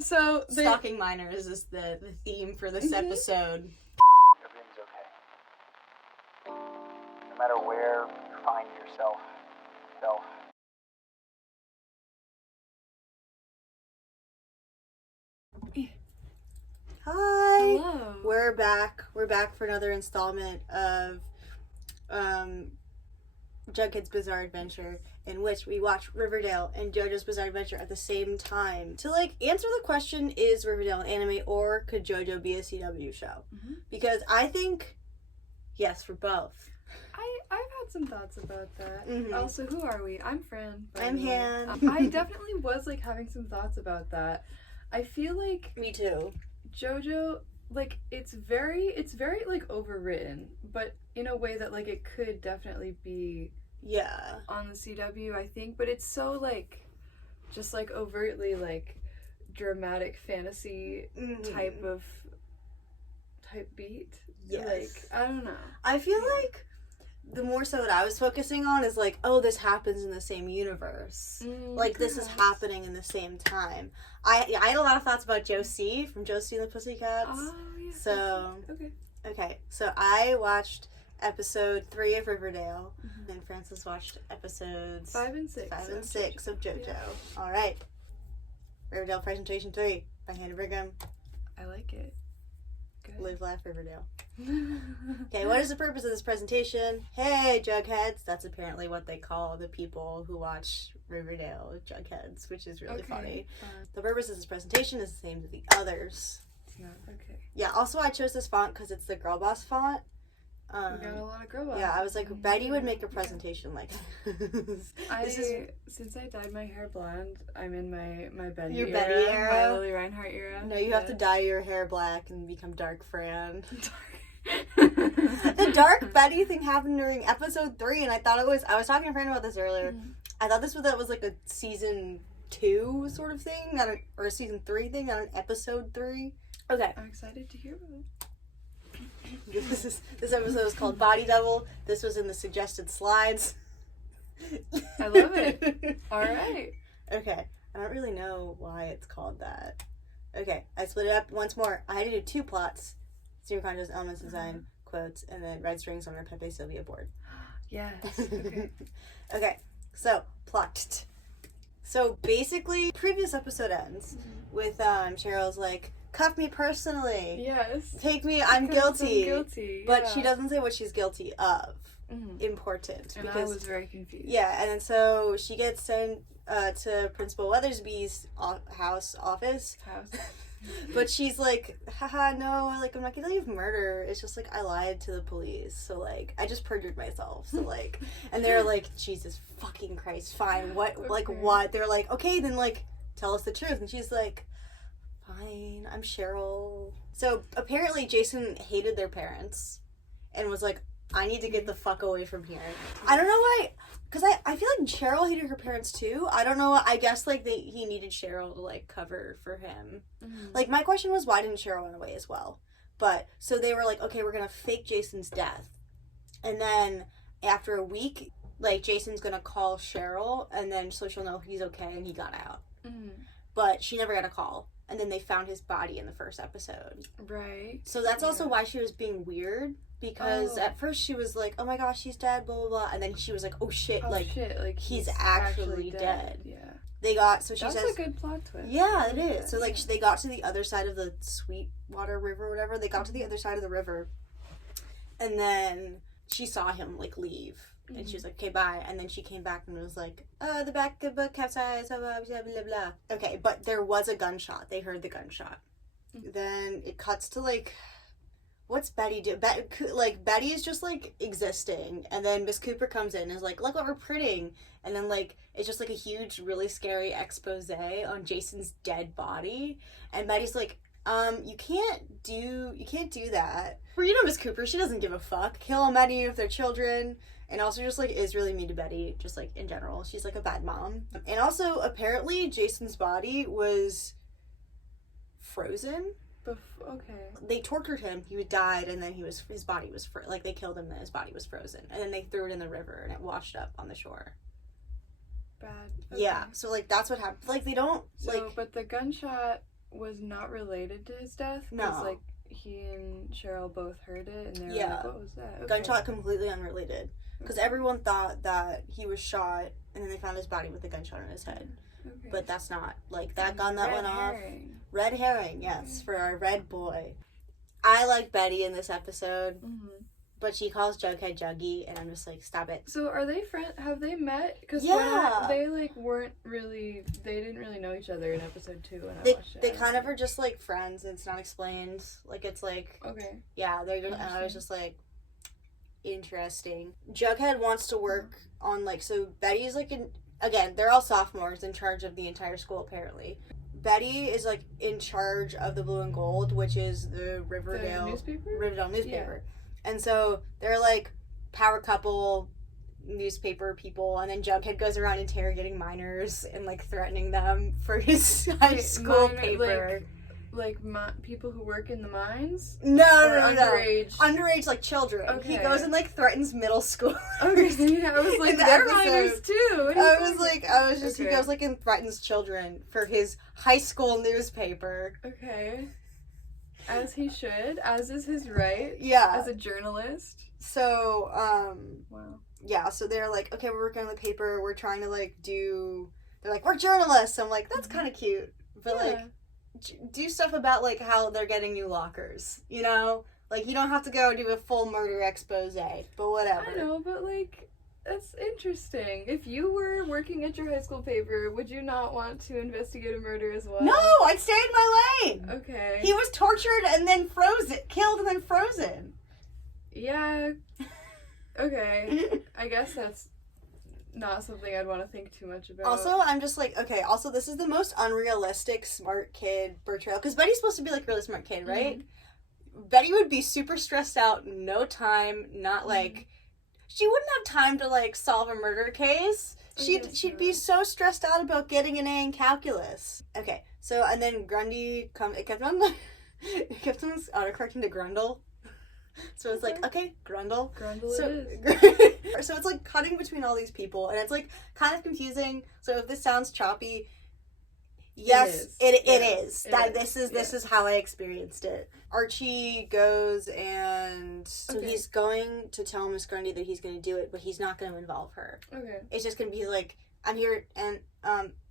So stalking minors is the theme for this episode. Everything's okay. No matter where you find yourself. Hi. Hello. We're back for another installment of Jughead's Bizarre Adventure, in which we watch Riverdale and JoJo's Bizarre Adventure at the same time. To answer the question, is Riverdale an anime or could JoJo be a CW show? Mm-hmm. Because I think yes for both. I've had some thoughts about that. Mm-hmm. Also, who are we? I'm Fran. I'm Han. I definitely was having some thoughts about that. I feel like Me too. JoJo, it's very overwritten, but in a way that it could definitely be on the CW, I think, but it's so just overtly dramatic fantasy type beat. Yes. I don't know. I feel like the more so that I was focusing on is this happens in the same universe. This is happening in the same time. I had a lot of thoughts about Josie from Josie and the Pussycats. Oh, yeah. So, okay. So I watched episode 3 of Riverdale, and Francis watched episodes 5 and 6 of JoJo. Yeah. All right. Riverdale Presentation 3 by Hannah Brigham. I like it. Good. Live, laugh, Riverdale. Okay, what is the purpose of this presentation? Hey, Jugheads. That's apparently what they call the people who watch Riverdale, Jugheads, which is really funny. The purpose of this presentation is the same as the others. It's not okay. Yeah, also I chose this font because it's the Girl Boss font. We got a lot of girl boss. Yeah, I was like, Betty would make a presentation like this. Since I dyed my hair blonde, I'm in my Betty Your era. Betty era? My Lily Reinhart era. No, you have to dye your hair black and become Dark Fran. The Dark Betty thing happened during episode 3, and I was talking to a friend about this earlier. I thought that was a season 2 sort of thing, or a season 3 thing, not an episode 3. Okay. I'm excited to hear about it. This episode was called Body Double. This was in the suggested slides. I love it. All right. Okay. I don't really know why it's called that. Okay. I split it up once more. I had to do 2 plots. Zero Conjo's Elements Design, quotes, and then red strings on our Pepe Silvia board. Yes. Okay. Okay. So, plot. So, basically, previous episode ends with Cheryl's cuff me personally. Yes. Take me, I'm guilty. I'm guilty. But she doesn't say what she's guilty of. Important. And I was very confused. Yeah, and then so she gets sent to Principal Weathersby's office. But she's like, haha, no, I'm not guilty of murder. It's just I lied to the police. So I just perjured myself. So and they're like, Jesus fucking Christ, fine. What? What? They're like, okay, then tell us the truth. And she's like, fine, I'm Cheryl. So apparently Jason hated their parents and was like, I need to get the fuck away from here. I don't know why, because I feel like Cheryl hated her parents too. I don't know, I guess he needed Cheryl to cover for him. My question was, why didn't Cheryl run away as well? But so they were like, okay, we're gonna fake Jason's death, and then after a week, Jason's gonna call Cheryl, and then so she'll know he's okay and he got out. But she never got a call. And then they found his body in the first episode. Right. So that's also why she was being weird. Because at first she was like, oh my gosh, he's dead, blah, blah, blah. And then she was like, oh shit, he's actually dead. Yeah. They got, so she That's says. a good plot twist. Yeah, it is. So they got to the other side of the Sweetwater River or whatever. They got to the other side of the river. And then she saw him leave. And she was like, okay, bye. And then she came back and was like, the back of the capsized, blah, blah, blah, blah, blah. Okay, but there was a gunshot. They heard the gunshot. Then it cuts to, what's Betty do? Betty is just, existing. And then Miss Cooper comes in and is like, look what we're printing. And then, it's just, a huge, really scary expose on Jason's dead body. And Betty's like, you can't do that. Well, Miss Cooper, she doesn't give a fuck. Kill many of their children. And also just, is really mean to Betty, just, in general. She's, a bad mom. And also, apparently, Jason's body was frozen. Okay. They tortured him. He died, and then his body was, they killed him, and his body was frozen. And then they threw it in the river, and it washed up on the shore. Bad. Okay. Yeah. So, that's what happened. They don't, but the gunshot was not related to his death. No. Like, he and Cheryl both heard it, and they were like, what was that? Okay. Gunshot completely unrelated. Because everyone thought that he was shot, and then they found his body with a gunshot in his head. Okay. But that's not. Like, that gun that went off. Red herring, yes, for our red boy. I like Betty in this episode, but she calls Jughead Juggy, and I'm just like, stop it. So are they friends? Have they met? Because they like weren't really. They didn't really know each other in episode 2 when I watched it. They kind of are just like friends. And it's not explained. Like it's like yeah, they're just. And I was just like, interesting. Jughead wants to work on like so. Betty's like again. They're all sophomores in charge of the entire school apparently. Betty is like in charge of the Blue and Gold, which is the Riverdale newspaper. Yeah. And so they're like power couple newspaper people, and then Jughead goes around interrogating minors and like threatening them for his high school paper. Like people who work in the mines? No. Underage, like children. Okay. He goes and like threatens middle school. Okay, so I was like, they're minors too. He goes like and threatens children for his high school newspaper. Okay. As he should, as is his right. Yeah. As a journalist. So, wow. Yeah, so they're like, okay, we're working on the paper, we're trying to like they're like, we're journalists. I'm like, that's kind of cute. But like, do stuff about like how they're getting new lockers, you know? Like, you don't have to go do a full murder expose, but whatever. I know, but like, that's interesting. If you were working at your high school paper, would you not want to investigate a murder as well? No, I'd stay in my lane. Okay. He was tortured and then killed and then frozen. Yeah. Okay. I guess that's not something I'd want to think too much about. Also, I'm just like, okay, also this is the most unrealistic smart kid portrayal. Because Betty's supposed to be like a really smart kid, right? Betty would be super stressed out, no time, not like... She wouldn't have time to, like, solve a murder case. She'd be so stressed out about getting an A in calculus. Okay, so, and then Grundy it kept on autocorrecting to Grundle. So it's like, okay, Grundle. Grundle so, it is. So it's, like, cutting between all these people, and it's, like, kind of confusing. So if this sounds choppy, yes, it is. This is how I experienced it. Archie goes and so he's going to tell Miss Grundy that he's going to do it, but he's not going to involve her. Okay. It's just going to be like, I'm here, and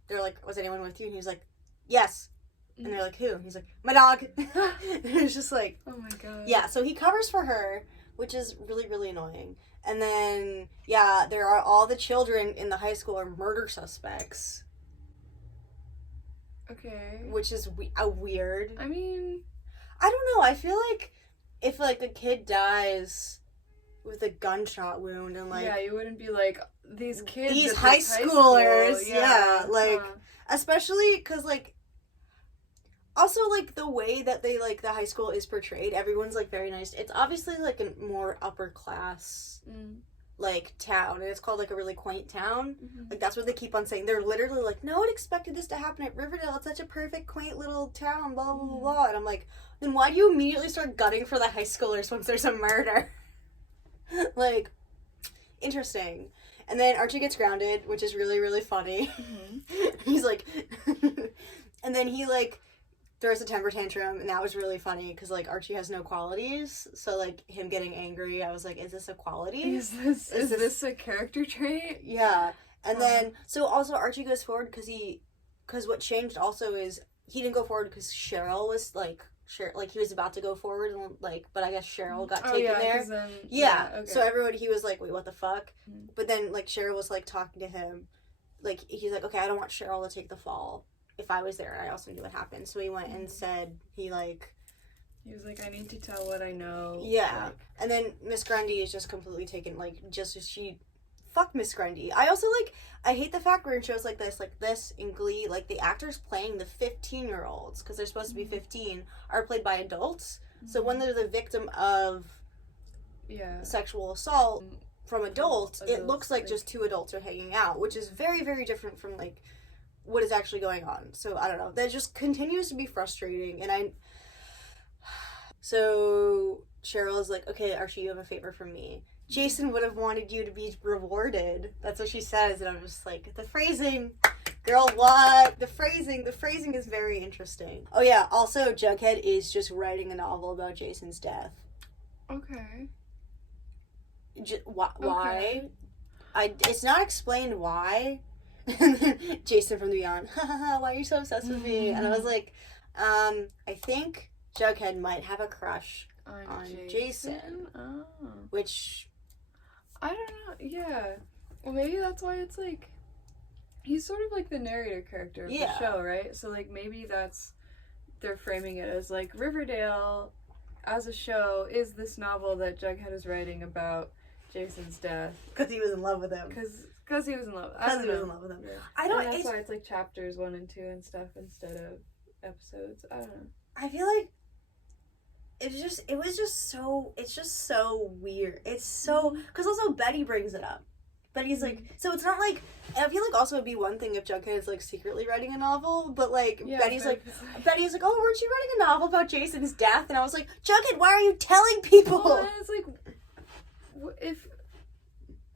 they're like, was anyone with you? And he's like, yes. And they're like, who? And he's like, my dog. And it's just like, oh my god. Yeah, so he covers for her, which is really, really annoying. And then, yeah, there are all the children in the high school are murder suspects. Okay. Which is weird. I mean... I don't know. I feel like if, like, a kid dies with a gunshot wound and, like... Yeah, you wouldn't be like, these kids... These high schoolers. Yeah, like... Especially because, like... Also, like, the way that they, like, the high school is portrayed, everyone's, like, very nice. It's obviously, like, a more upper class... like, town, and it's called, like, a really quaint town. Like, that's what they keep on saying. They're literally like, no one expected this to happen at Riverdale. It's such a perfect, quaint little town, blah, blah, blah, blah. And I'm like, then why do you immediately start gutting for the high schoolers once there's a murder? Like, interesting. And then Archie gets grounded, which is really, really funny. He's like, and then he, like, throws a temper tantrum, and that was really funny because, like, Archie has no qualities, so, like, him getting angry, I was like, is this a quality? Is this a character trait? Yeah. And then, so also Archie goes forward because what changed also is he didn't go forward because Cheryl was, like, he was about to go forward, and, like, but I guess Cheryl got taken there. Then, okay. So everybody, he was like, wait, what the fuck? But then, like, Cheryl was, like, talking to him, like, he's like, okay, I don't want Cheryl to take the fall. If I was there, I also knew what happened. So he went and said, he was like, I need to tell what I know. Yeah. Like, and then Miss Grundy is just completely taken, like, fuck Miss Grundy. I also, like, I hate the fact we're in shows like this in Glee, like, the actors playing the 15-year-olds, because they're supposed to be 15, are played by adults. So when they're the victim of sexual assault from adults, it looks like just two adults are hanging out, which is very, very different from, like, what is actually going on. So, I don't know. That just continues to be frustrating, and So, Cheryl is like, okay, Archie, you have a favor from me. Jason would have wanted you to be rewarded. That's what she says, and I'm just like, the phrasing, Girl, what? The phrasing is very interesting. Oh yeah, also Jughead is just writing a novel about Jason's death. Okay. Why? Okay. It's not explained why. Jason from the Beyond, why are you so obsessed with me? And I was like, I think Jughead might have a crush on Jason. Oh. Which... I don't know, yeah. Well, maybe that's why it's like... He's sort of like the narrator character of the show, right? So, like, maybe they're framing it as, like, Riverdale, as a show, is this novel that Jughead is writing about Jason's death. Because he was in love with him. Because he was in love. Because he was in love with him. Yeah. I don't... And that's why it's, like, chapters 1 and 2 and stuff instead of episodes. I don't know. I feel like it's just so weird. It's so... Because also Betty brings it up. Betty's like... So it's not like... And I feel like also it'd be one thing if Jughead is, like, secretly writing a novel, but, like, Betty's like, oh, weren't you writing a novel about Jason's death? And I was like, Jughead, why are you telling people? Well, and it's like,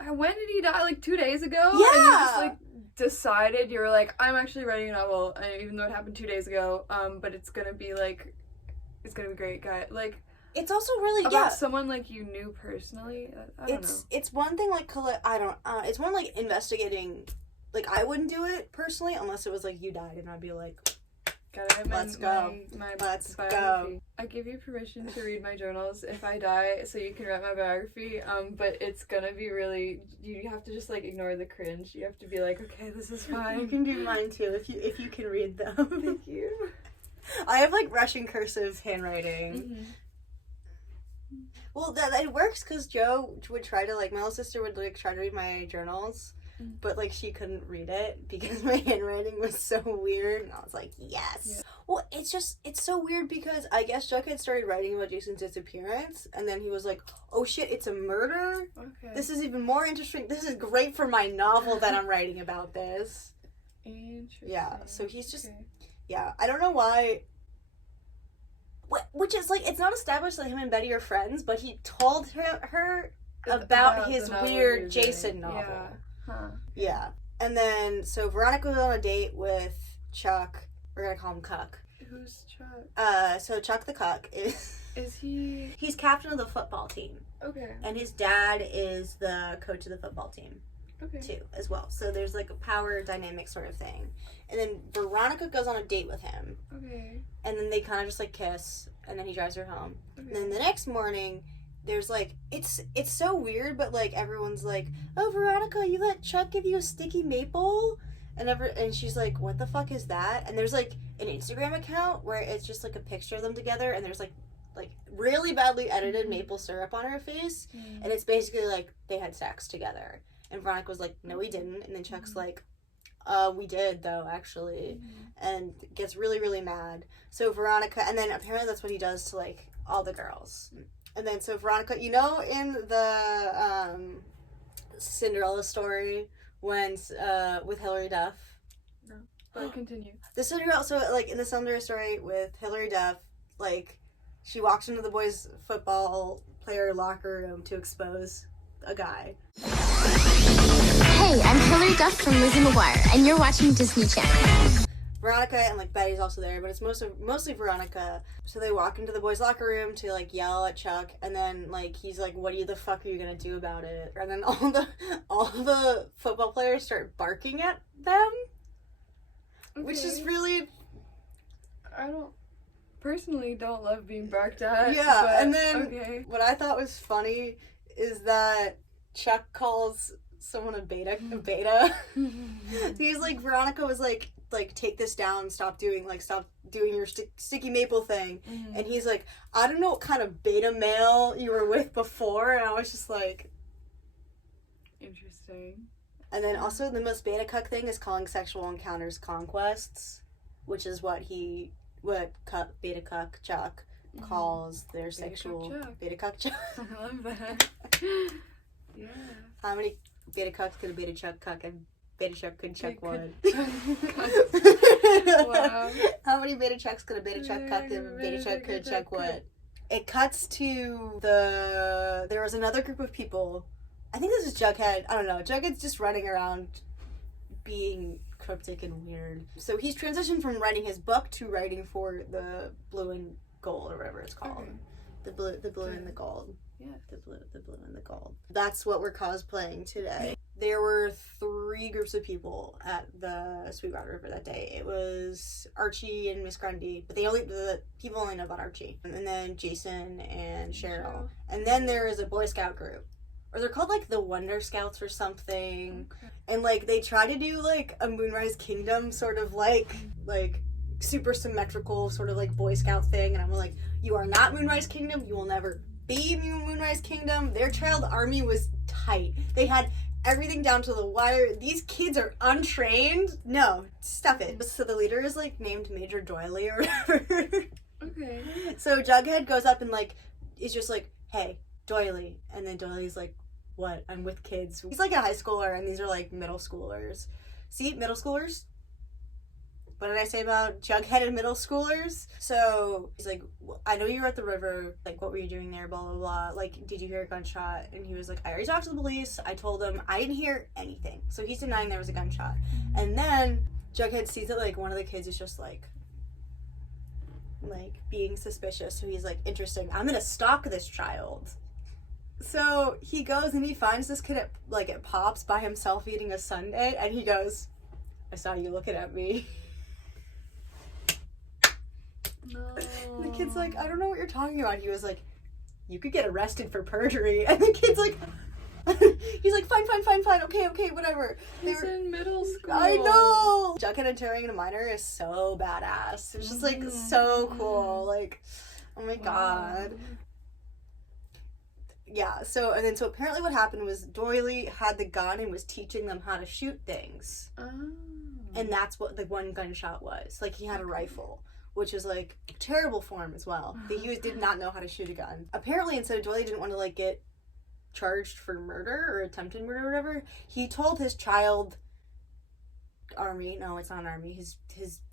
when did he die? Like, 2 days ago? Yeah! And you just, like, decided, you were like, I'm actually writing a novel, even though it happened 2 days ago, but it's gonna be, like, it's gonna be great, guy. Like... It's also really about someone like you knew personally. I don't know. It's one thing like it's one like investigating. Like I wouldn't do it personally unless it was like you died and I'd be like, let's go. Let's go. I give you permission to read my journals if I die, so you can write my biography. But it's gonna be really. You have to just like ignore the cringe. You have to be like, okay, this is fine. You can do mine too if you can read them. Thank you. I have like Russian cursive handwriting. Mm-hmm. Well, that it works because Joe would try to, like, my little sister would, like, try to read my journals, but, like, she couldn't read it because my handwriting was so weird, and I was like, yes. Yeah. Well, it's so weird because I guess Jughead started writing about Jason's disappearance, and then he was like, oh shit, it's a murder? Okay. This is even more interesting. This is great for my novel that I'm writing about this. Interesting. Yeah, so he's just, yeah, I don't know why... Which is, like, it's not established that him and Betty are friends, but he told her about his weird Jason novel. Yeah. Huh. Yeah. And then, so Veronica was on a date with Chuck. We're gonna call him Cuck. Who's Chuck? So Chuck the Cuck is... Is he... He's captain of the football team. Okay. And his dad is the coach of the football team. Okay. Too, as well. So there's, like, a power dynamic sort of thing. And then Veronica goes on a date with him. Okay. And then they kind of just, like, kiss, and then he drives her home. Okay. And then the next morning, there's, like, it's so weird, but, like, everyone's like, oh, Veronica, you let Chuck give you a sticky maple? And she's like, what the fuck is that? And there's, like, an Instagram account where it's just, like, a picture of them together, and there's, like really badly edited maple syrup on her face, and it's basically, like, they had sex together. And Veronica was like, no, we didn't. And then Chuck's like, we did, though, actually. And gets really, really mad. So Veronica, and then apparently that's what he does to, like, all the girls. And then, so Veronica, you know, in the Cinderella story, when, with Hilary Duff? No. But continue. The Cinderella, so, like, in the Cinderella story with Hilary Duff, like, she walks into the boys' football player locker room to expose a guy. Hey, I'm Hilary Duff from Lizzie McGuire, and you're watching Disney Channel. Veronica and, like, Betty's also there, but it's mostly Veronica. So they walk into the boys' locker room to, like, yell at Chuck, and then, like, he's like, what the fuck are you gonna do about it? And then all the football players start barking at them, which is really... I personally don't love being barked at. Yeah, but, and then what I thought was funny is that Chuck calls someone a beta. He's like, Veronica was like take this down, stop doing your sticky maple thing. And he's like, I don't know what kind of beta male you were with before. And I was just like, interesting. And then also the most beta cuck thing is calling sexual encounters conquests, which is what beta cuck Chuck calls their beta sexual beta cuck Chuck. I love that. Yeah. How many beta cucks could a beta Chuck cuck and beta Chuck could Chuck wood? Wow. How many beta Chucks could a beta Chuck cuck and beta Chuck could Chuck wood? It cuts to there was another group of people. I think this is Jughead. I don't know. Jughead's just running around being cryptic and weird. So he's transitioned from writing his book to writing for the Blue and Gold, or whatever it's called. Okay. The blue and the gold. Yeah. The blue and the gold. That's what we're cosplaying today. There were 3 groups of people at the Sweetwater River that day. It was Archie and Miss Grundy, but the people only know about Archie. And then Jason and Cheryl. And then there is a Boy Scout group. Or they're called, like, the Wonder Scouts or something. Okay. And, like, they try to do, like, a Moonrise Kingdom sort of, like, super symmetrical sort of, like, Boy Scout thing. And I'm like, you are not Moonrise Kingdom. You will never be Moonrise Kingdom. Their child army was tight. They had everything down to the wire. These kids are untrained. No, stop it. So the leader is, like, named Major Doily or whatever. Okay. So Jughead goes up and, like, is just like, hey, Doily. And then Doily's like, what? I'm with kids. He's like a high schooler, and these are, like, middle schoolers. See, middle schoolers? What did I say about Jughead and middle schoolers? So he's like, I know you were at the river. Like, what were you doing there? Blah, blah, blah. Like, did you hear a gunshot? And he was like, I already talked to the police. I told them I didn't hear anything. So he's denying there was a gunshot. And then Jughead sees that, like, one of the kids is just, like, being suspicious. So he's like, interesting. I'm going to stalk this child. So he goes and he finds this kid at Pops by himself eating a sundae. And he goes, I saw you looking at me. No. And the kid's like, I don't know what you're talking about. He was like, you could get arrested for perjury. And the kid's like, he's like, fine, okay, whatever. He's in middle school. I know! Jughead interrogating a minor is so badass. It's just, like, so cool. Like, oh my god. Yeah, so apparently what happened was Doily had the gun and was teaching them how to shoot things. Oh. And that's what the one gunshot was. Like, he had a rifle, which is, like, terrible form as well. He did not know how to shoot a gun. Apparently, instead of Doily didn't want to, like, get charged for murder or attempted murder or whatever, he told his child army, no, it's not an army, his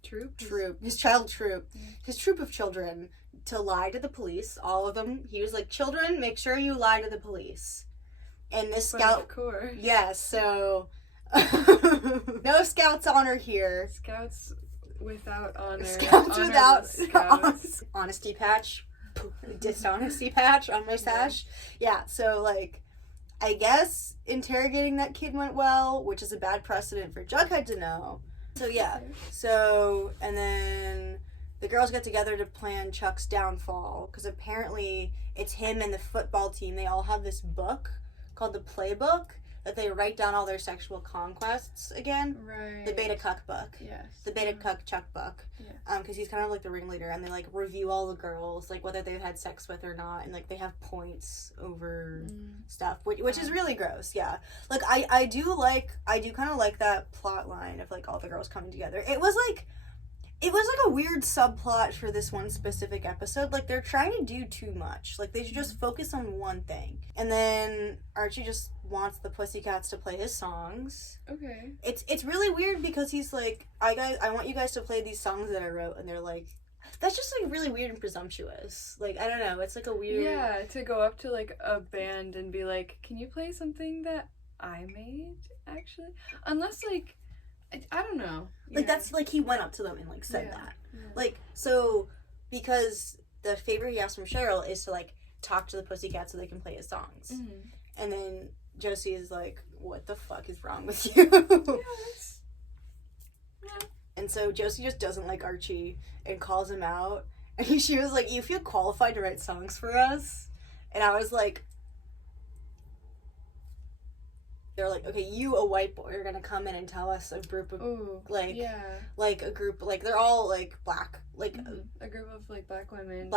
troop, his child troop, his troop of children to lie to the police, all of them. He was like, children, make sure you lie to the police. And this scout, of course. Yes, so no Scouts honor here. Scouts without honor. Scouts honor without Scouts. Honesty patch. Dishonesty patch on my sash. Yeah, so, like, I guess interrogating that kid went well, which is a bad precedent for Jughead to know. So, yeah. So, and then the girls get together to plan Chuck's downfall, because apparently it's him and the football team. They all have this book called the Playbook that they write down all their sexual conquests again. Right. The Beta Cuck book. Yes. The Beta Cuck Chuck book. Yeah. Because he's kind of like the ringleader, and they, like, review all the girls, like, whether they've had sex with or not, and, like, they have points over stuff, which is really gross, yeah. Like, I do kind of like that plot line of, like, all the girls coming together. It was like a weird subplot for this one specific episode. Like, they're trying to do too much. Like, they should just focus on one thing. And then Archie just wants the Pussycats to play his songs. Okay. It's really weird because he's like, I want you guys to play these songs that I wrote, and they're like, that's just, like, really weird and presumptuous. Like, I don't know, it's like a weird... Yeah, to go up to, like, a band and be like, can you play something that I made, actually? Unless, like, I don't know. Like, that's, like, he went up to them and, like, said that. Yeah. Like, so, because the favor he asked from Cheryl is to, like, talk to the Pussycats so they can play his songs. Mm-hmm. And then Josie is like, what the fuck is wrong with you? Yes. Yeah. And so Josie just doesn't like Archie and calls him out. And she was like, you feel qualified to write songs for us? And I was like, they're like, okay, you, a white boy, are gonna come in and tell us a group of, like a group, like, they're all, like, black, like, a group of, like, black women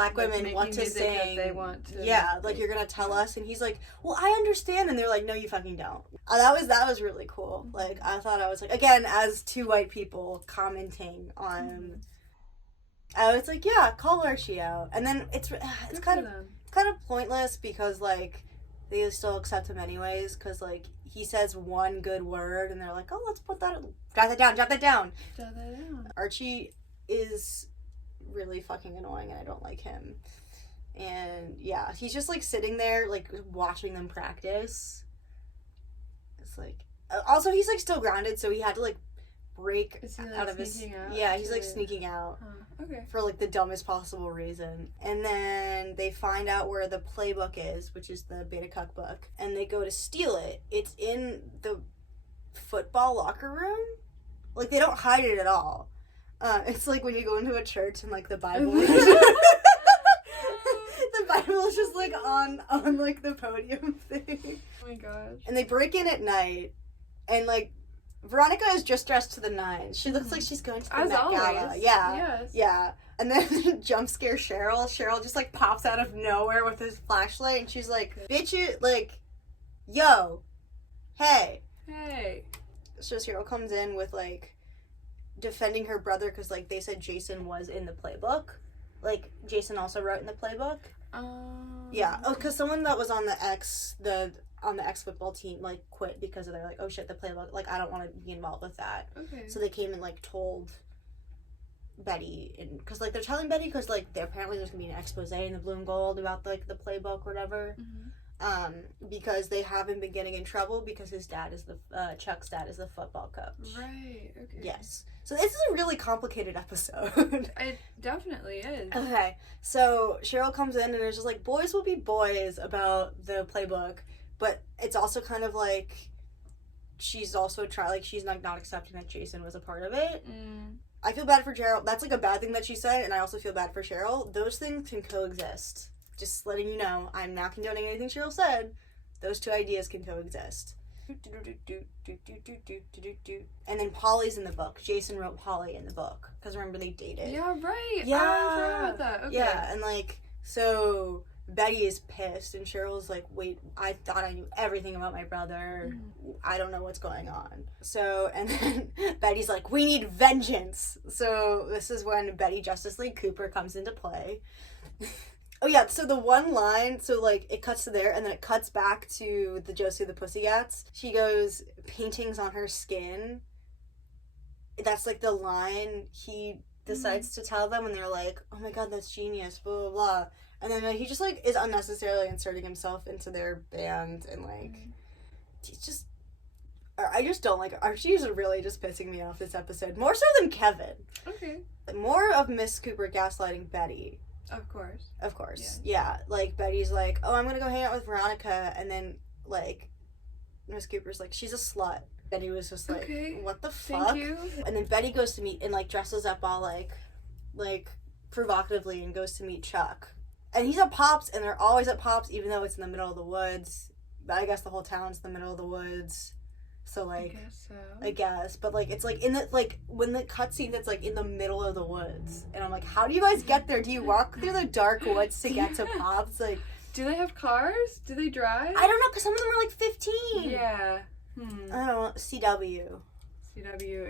want to sing, they want to, like, you're gonna tell us, and he's like, well, I understand, and they're like, no, you fucking don't. That was really cool. Like, I thought I was, like, again, as two white people commenting on, I was like, yeah, call Archie out, and then it's kind of pointless, because, like, they still accept him anyways, because, like, he says one good word, and they're like, oh, let's jot that down. Archie is really fucking annoying, and I don't like him. And, yeah, he's just, like, sitting there, like, watching them practice. It's like... Also, he's, like, still grounded, so he had to, like, break out of his... Yeah, he's like sneaking out. Okay. For like the dumbest possible reason. And then they find out where the playbook is, which is the Beta Cuck book, and they go to steal it. It's in the football locker room. Like, they don't hide it at all. It's like when you go into a church and like the Bible is the Bible is just like on like the podium thing. Oh my gosh. And they break in at night, and like Veronica is just dressed to the nines. She looks like she's going to the Met Gala. Yeah. Yes. Yeah. And then jump scare Cheryl. Cheryl just like pops out of nowhere with his flashlight, and she's like, bitch, like, yo, hey. So Cheryl comes in with like defending her brother because like they said Jason was in the playbook. Like, Jason also wrote in the playbook. Yeah. Oh, because someone that was on the X football team, like, quit because they're like, oh shit, the playbook, like, I don't want to be involved with that. Okay. So they came and, like, told Betty, because, like, they're telling Betty because, like, apparently there's going to be an expose in the Blue and Gold about, like, the playbook or whatever. Because they haven't been getting in trouble because his dad is Chuck's dad is the football coach. Right, okay. Yes. So this is a really complicated episode. It definitely is. Okay, so Cheryl comes in and it's just like, boys will be boys about the playbook, but it's also kind of like she's also she's like not accepting that Jason was a part of it. I feel bad for Cheryl. That's like a bad thing that she said, and I also feel bad for Cheryl. Those things can coexist. Just letting you know, I'm not condoning anything Cheryl said. Those two ideas can coexist. And then Polly's in the book. Jason wrote Polly in the book. Because remember, they dated. Yeah, right. Yeah. I forgot about that. Okay. Yeah, and like, so Betty is pissed, and Cheryl's like, wait, I thought I knew everything about my brother. I don't know what's going on. So, and then Betty's like, we need vengeance. So this is when Betty Justice League Cooper comes into play. Oh yeah, so the one line, so like it cuts to there and then it cuts back to the Josie the Pussycats. She goes, paintings on her skin. That's like the line he decides to tell them when they're like, oh my god, that's genius, blah, blah, blah. And then he just like is unnecessarily inserting himself into their band and like, he's just, I just don't like, Archie's really just pissing me off this episode. More so than Kevin. Okay. More of Miss Cooper gaslighting Betty. Of course. Yeah. Like, Betty's like, oh, I'm gonna go hang out with Veronica, and then, like, Miss Cooper's like, she's a slut. Betty was just like, what the fuck? Thank you. And then Betty goes to meet, and, like, dresses up all, like, provocatively and goes to meet Chuck. And he's at Pop's, and they're always at Pop's, even though it's in the middle of the woods. But I guess the whole town's in the middle of the woods. So, like, I guess. But, like, it's, like, in the, like, when the cutscene that's, like, in the middle of the woods. And I'm like, how do you guys get there? Do you walk through the dark woods to get to Pop's? Like, do they have cars? Do they drive? I don't know, because some of them are, like, 15. Yeah. I don't know. CW,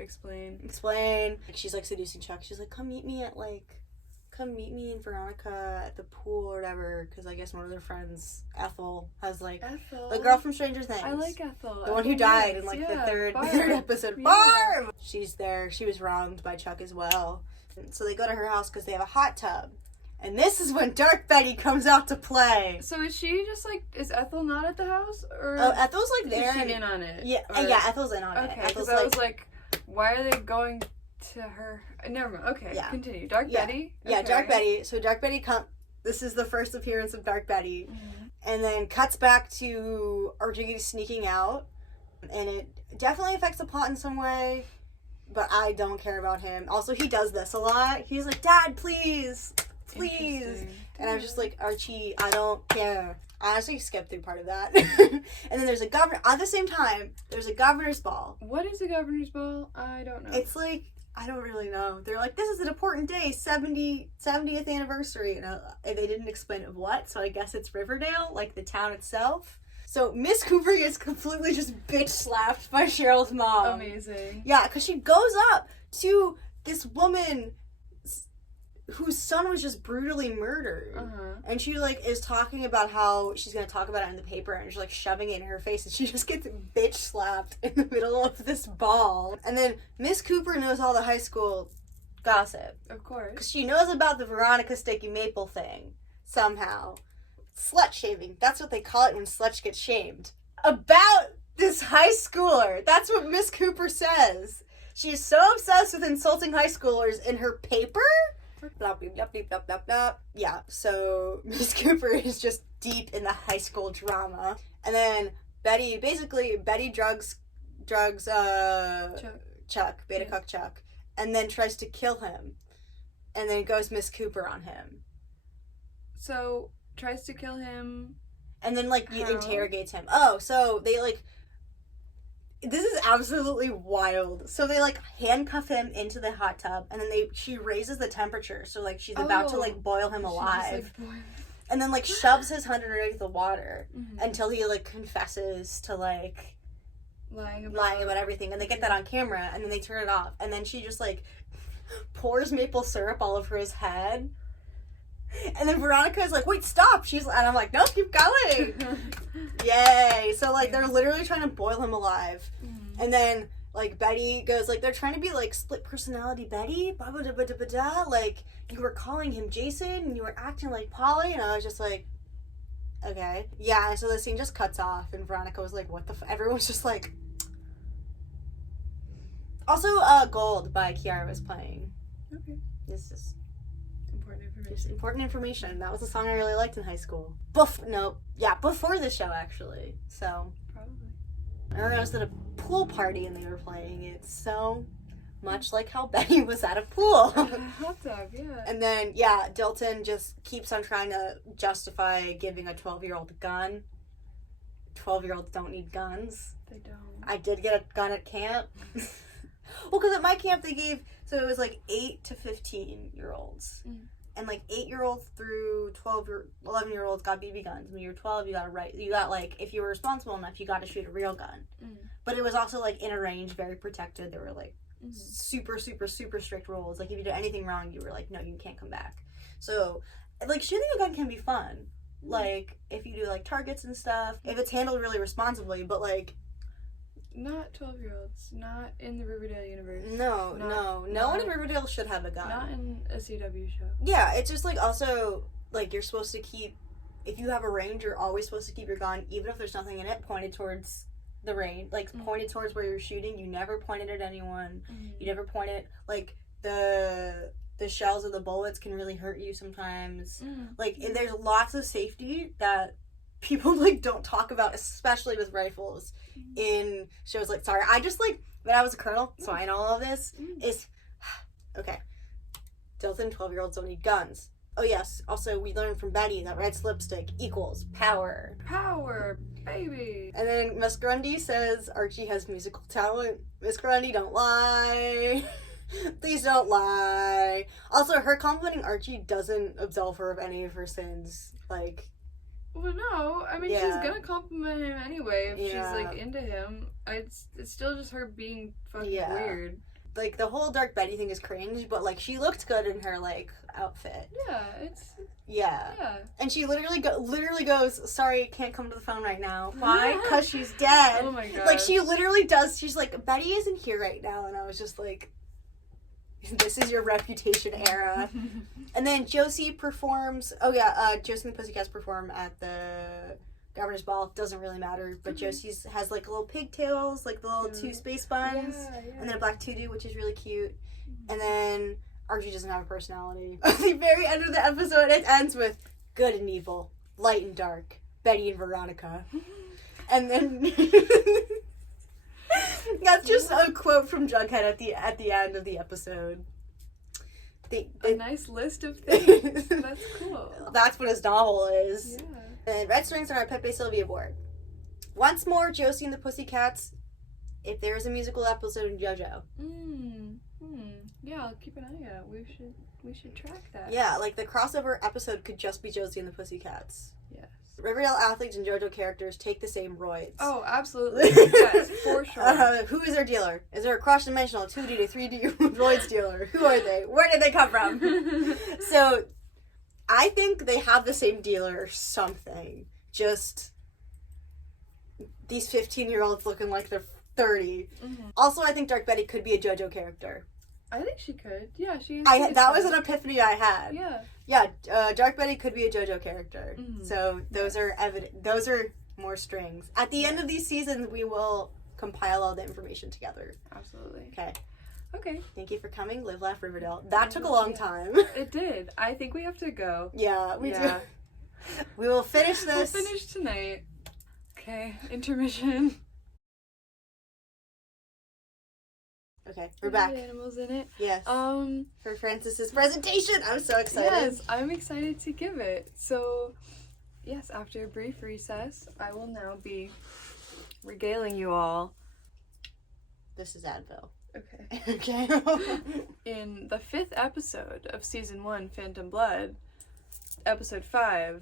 explain. She's, like, seducing Chuck. She's like, come meet me and Veronica at the pool or whatever, because I guess one of their friends, Ethel, has, like, the girl from Stranger Things. I like Ethel. The one who died in, like, the third episode. Yeah. Barb! She's there. She was wronged by Chuck as well. And so they go to her house because they have a hot tub. And this is when Dark Betty comes out to play. So is she just, like, is Ethel not at the house? Or oh, Ethel's, like, there. Is she in on it? Yeah, or... yeah, Ethel's in on it. Okay, because I was like, why are they going to her? Never mind. Okay, continue. Dark Betty? Yeah, okay. Dark Betty. So Dark Betty this is the first appearance of Dark Betty. And then cuts back to Archie sneaking out. And it definitely affects the plot in some way. But I don't care about him. Also, he does this a lot. He's like, Dad, please. Please. And I'm just like, Archie, I don't care. I honestly skipped through part of that. And then there's a governor. At the same time, there's a governor's ball. What is a governor's ball? I don't know. It's like, I don't really know. They're like, this is an important day, 70th anniversary. And they didn't explain of what, so I guess it's Riverdale, like the town itself. So Miss Cooper gets completely just bitch slapped by Cheryl's mom. Amazing. Yeah, because she goes up to this woman whose son was just brutally murdered. And she, like, is talking about how she's going to talk about it in the paper, and she's, like, shoving it in her face, and she just gets bitch slapped in the middle of this ball. And then Miss Cooper knows all the high school gossip. Of course. Because she knows about the Veronica Sticky Maple thing, somehow. Slut shaming. That's what they call it when sluts get shamed. About this high schooler. That's what Miss Cooper says. She's so obsessed with insulting high schoolers in her paper. Blah, blah, blah, blah, blah, blah. Yeah, so Miss Cooper is just deep in the high school drama. And then Betty drugs Chuck, Beta Cuck Chuck, and then tries to kill him. And then goes Miss Cooper on him. So, tries to kill him. And then, like, interrogates him. Oh, so they, like... This is absolutely wild. So they, like, handcuff him into the hot tub, and then she raises the temperature, so, like, she's about to, like, boil him alive. Just, like, and then, like, shoves his hand underneath the water until he, like, confesses to, like... Lying about everything. And they get that on camera, and then they turn it off. And then she just, like, pours maple syrup all over his head. And then Veronica's like, wait, stop! And I'm like, no, keep going! Yay! So, like, they're literally trying to boil him alive. And then, like, Betty goes, like, they're trying to be, like, split personality Betty? Like, you were calling him Jason, and you were acting like Polly, and I was just like, okay. Yeah, and so the scene just cuts off, and Veronica was like, what the everyone's just like... Also, Gold by Kiara was playing. Okay. It's just... Just important information. That was a song I really liked in high school. Before the show, actually. So, probably. I remember I was at a pool party and they were playing it so much like how Betty was at a pool. Hot tub, yeah. And then, Dilton just keeps on trying to justify giving a 12-year-old a gun. 12-year-olds don't need guns. They don't. I did get a gun at camp. Well, because at my camp they gave, so it was like 8 to 15-year-olds. And, like, 8-year-olds through 11-year-olds got BB guns. When you were 12, you got, like, if you were responsible enough, you got to shoot a real gun. But it was also, like, in a range, very protected. There were, like, super, super, super strict rules. Like, if you did anything wrong, you were like, no, you can't come back. So, like, shooting a gun can be fun. Like, if you do, like, targets and stuff. If it's handled really responsibly, but, like... Not 12-year-olds. Not in the Riverdale universe. No one in Riverdale should have a gun. Not in a CW show. Yeah, it's just, like, also, like, you're supposed to keep... If you have a range, you're always supposed to keep your gun, even if there's nothing in it, pointed towards the range. Like, pointed towards where you're shooting. You never point it at anyone. You never point it... Like, the shells of the bullets can really hurt you sometimes. Like, and there's lots of safety that people, like, don't talk about, especially with rifles in shows like... Sorry, I just, like, when I was a colonel, so I know all of this, is... Okay. Dilton, 12-year-olds don't need guns. Oh, yes. Also, we learned from Betty that red lipstick equals power. Power, baby! And then Miss Grundy says Archie has musical talent. Miss Grundy, don't lie. Please don't lie. Also, her complimenting Archie doesn't absolve her of any of her sins. Like... Well, no. I mean, she's gonna compliment him anyway if she's, like, into him. It's still just her being fucking weird. Like, the whole Dark Betty thing is cringe, but, like, she looked good in her, like, outfit. Yeah, it's... Yeah. And she literally goes, sorry, can't come to the phone right now. Why? Because she's dead. Oh my god. Like, she literally does. She's like, Betty isn't here right now. And I was just like... This is your Reputation era. And then Josie performs... Oh, yeah, Josie and the Pussycats perform at the Governor's Ball. Doesn't really matter. But Josie has, like, little pigtails, like the little 2 space buns. And then a black tutu, which is really cute. And then Archie doesn't have a personality. At the very end of the episode, it ends with good and evil, light and dark, Betty and Veronica. And then... That's just a quote from Jughead at the end of the episode. A nice list of things. That's cool. That's what his novel is. Yeah. And Red Strings are our Pepe Sylvia board. Once more, Josie and the Pussycats. If there is a musical episode in JoJo. Yeah, I'll keep an eye out. We should track that. Yeah, like the crossover episode could just be Josie and the Pussycats. Yes. Riverdale athletes and JoJo characters take the same roids. Oh, absolutely. Yes, for sure. Who is their dealer? Is there a cross-dimensional 2D to 3D roids dealer? Who are they? Where did they come from? So, I think they have the same dealer or something. Just these 15-year-olds looking like they're 30. Also, I think Dark Betty could be a JoJo character. I think she could. Yeah, she. That was an epiphany I had. Yeah. Yeah, Dark Betty could be a JoJo character. So those are evident. Those are more strings. At the end of these seasons, we will compile all the information together. Absolutely. Okay. Okay. Thank you for coming. Live, laugh, Riverdale. That took a long time. It did. I think we have to go. Yeah, we do. We will finish this. We'll finish tonight. Okay, intermission. Okay, we're back. Animals in it. Yes. For Francis's presentation. I'm so excited. Yes, I'm excited to give it. So, yes, after a brief recess, I will now be regaling you all. This is Advil. Okay. Okay. In the 5th episode of Season 1, Phantom Blood, Episode 5,